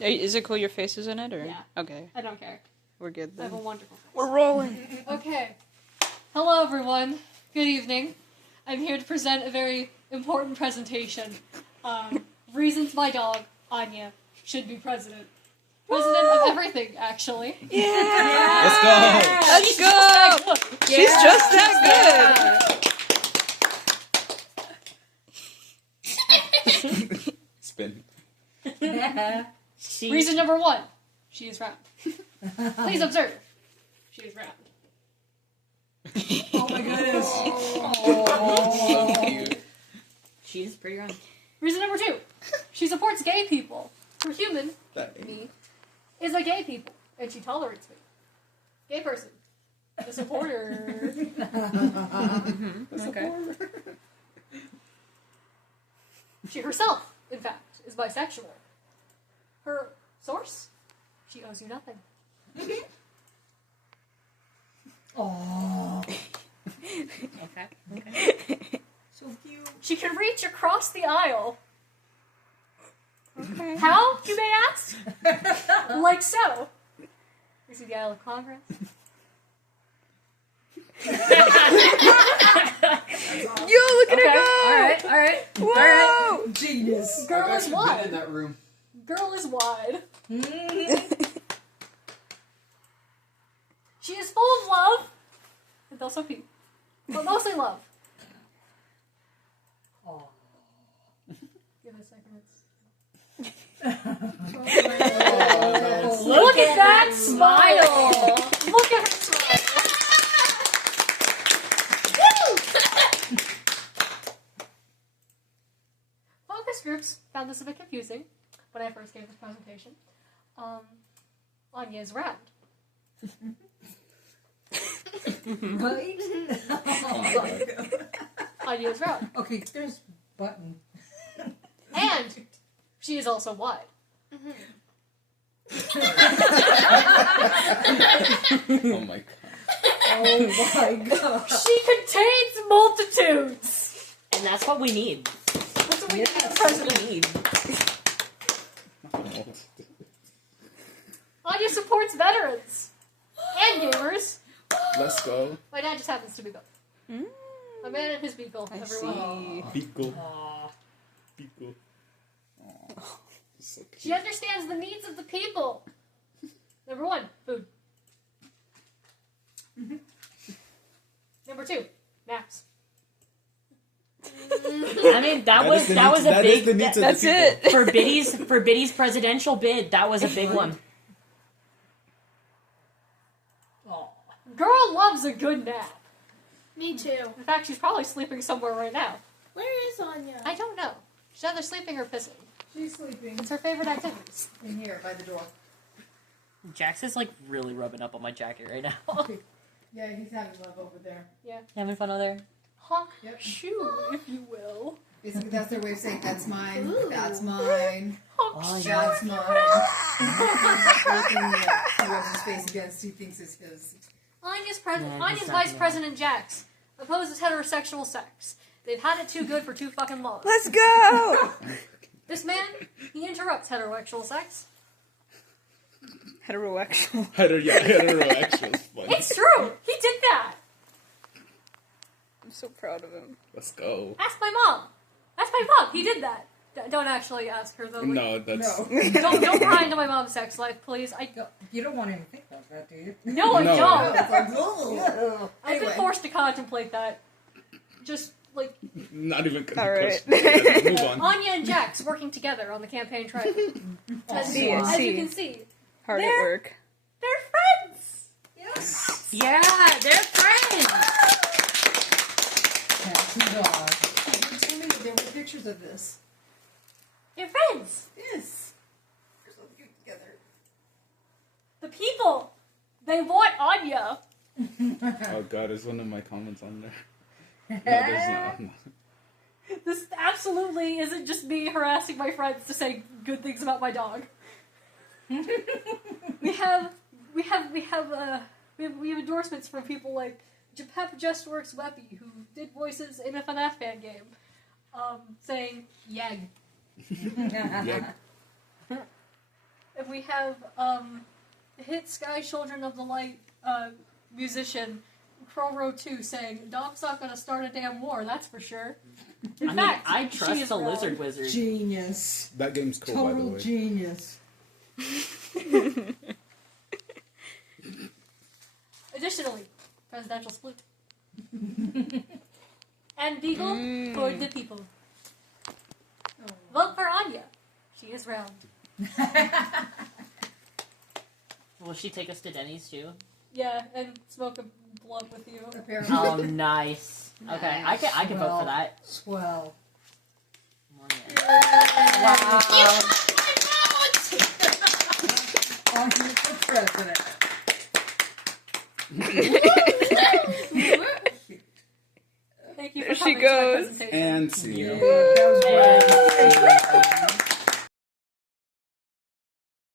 Is it cool your face is in it, or? Yeah. Okay. I don't care. We're good I have a then. wonderful face. We're rolling. Okay. Hello, everyone. Good evening. I'm here to present a very important presentation. Reasons my dog, Anya, should be president. President of everything, actually. Yeah! Let's go! Let's go! She's just that good! Spin. Reason number 1. She is round. Please observe. She is round. Oh my goodness. So cute. She's pretty round. Reason number 2. She supports gay people. Her human, That me, is a gay people, and she tolerates me. Gay person. The supporter. Okay. She herself, in fact, is bisexual. Her source? She owes you nothing. Oh. Okay. So cute. She can reach across the aisle. Okay. How, you may ask? Like so. You see the aisle of Congress? Yo, look at her go! Alright. Whoa! Genius. Girl is in wide. that room. Girl is wide. She is full of love. And also pee. But mostly love. Oh. Give it a second. Oh, Look at that smile! Look at her smile! Focus groups found this a bit confusing when I first gave this presentation. Anya is round. Right? Oh my god. Anya is round. Okay, there's button. And she is also wide. Oh my god. Oh my god. She contains multitudes! And that's what we need. That's what we need Yes. in the president. We need. Anya supports veterans and gamers. Let's go. My dad just happens to be both. A man and his beagle. I Everyone. see. Pico. Aw. Pico. Oh, so cute. She understands the needs of the people. Number 1, food. Number 2, naps. I mean, that was is the a needs- that is big. the needs of the That's people. it. For Biddy's presidential bid, that was a big one. Oh. Girl loves a good nap. Me too. In fact, she's probably sleeping somewhere right now. Where is Anya? I don't know. She's either sleeping or pissing. She's sleeping It's her favorite activity. in here by the door. Jax is like really rubbing up on my jacket right now. Yeah, he's having love over there. Having fun over there. Honk Yep. shoe, if you will. Basically, that's their way of saying, that's mine, Ooh. that's mine, Honk Oh, shoe, that's if you mine. will. Everything that he rubs his face against, he thinks is his. Anya's Yeah, he's Anya's not Vice gonna- President Jax opposes heterosexual sex. They've had it too good for too fucking long. Let's go! This man, he interrupts heterosexual sex. Heteroaxial. Heteroaxial is funny. It's true. He did that. I'm so proud of him. Let's go. Ask my mom. Ask my mom. He did that. Don't actually ask her though. Like, No, that's... No. Don't pry into my mom's sex life, please. You don't want him to think about that, do you? No, I No. don't. It's like, ugh. I've been Anyway. forced to contemplate that. Just like Not even... All right. Move on. Anya and Jax working together on the campaign trail. As see, as see. you can see, Hard There. at work. they're friends. Yes. Yeah, they're friends. Cats and dogs. You told me that there were pictures of this. They're friends. Yes. They're so cute together. The people. They want Anya. Oh god, is one of my comments on there? No, there's not. This absolutely isn't just me harassing my friends to say good things about my dog. we have endorsements from people like Pep Just Works Weppy, who did voices in a FNAF fan game, saying Yeg. Yeah. and we have hit Sky Children of the Light musician Crow 2 saying, "Dog's not gonna start a damn war, that's for sure." In fact, I she trust is the wrong. Lizard Wizard. Genius. That game's cool, by the Total way. genius. Additionally, presidential split. And Beagle for the people. Vote for Anya. She is round. Will she take us to Denny's too? Yeah, and smoke a blunt with you. Apparently. Oh, nice. Okay, I can vote Well. for that. Swell. Come on, yeah. On here for president. Thank you for There she coming to my goes. presentation. And see Yeah, you. that was great. And-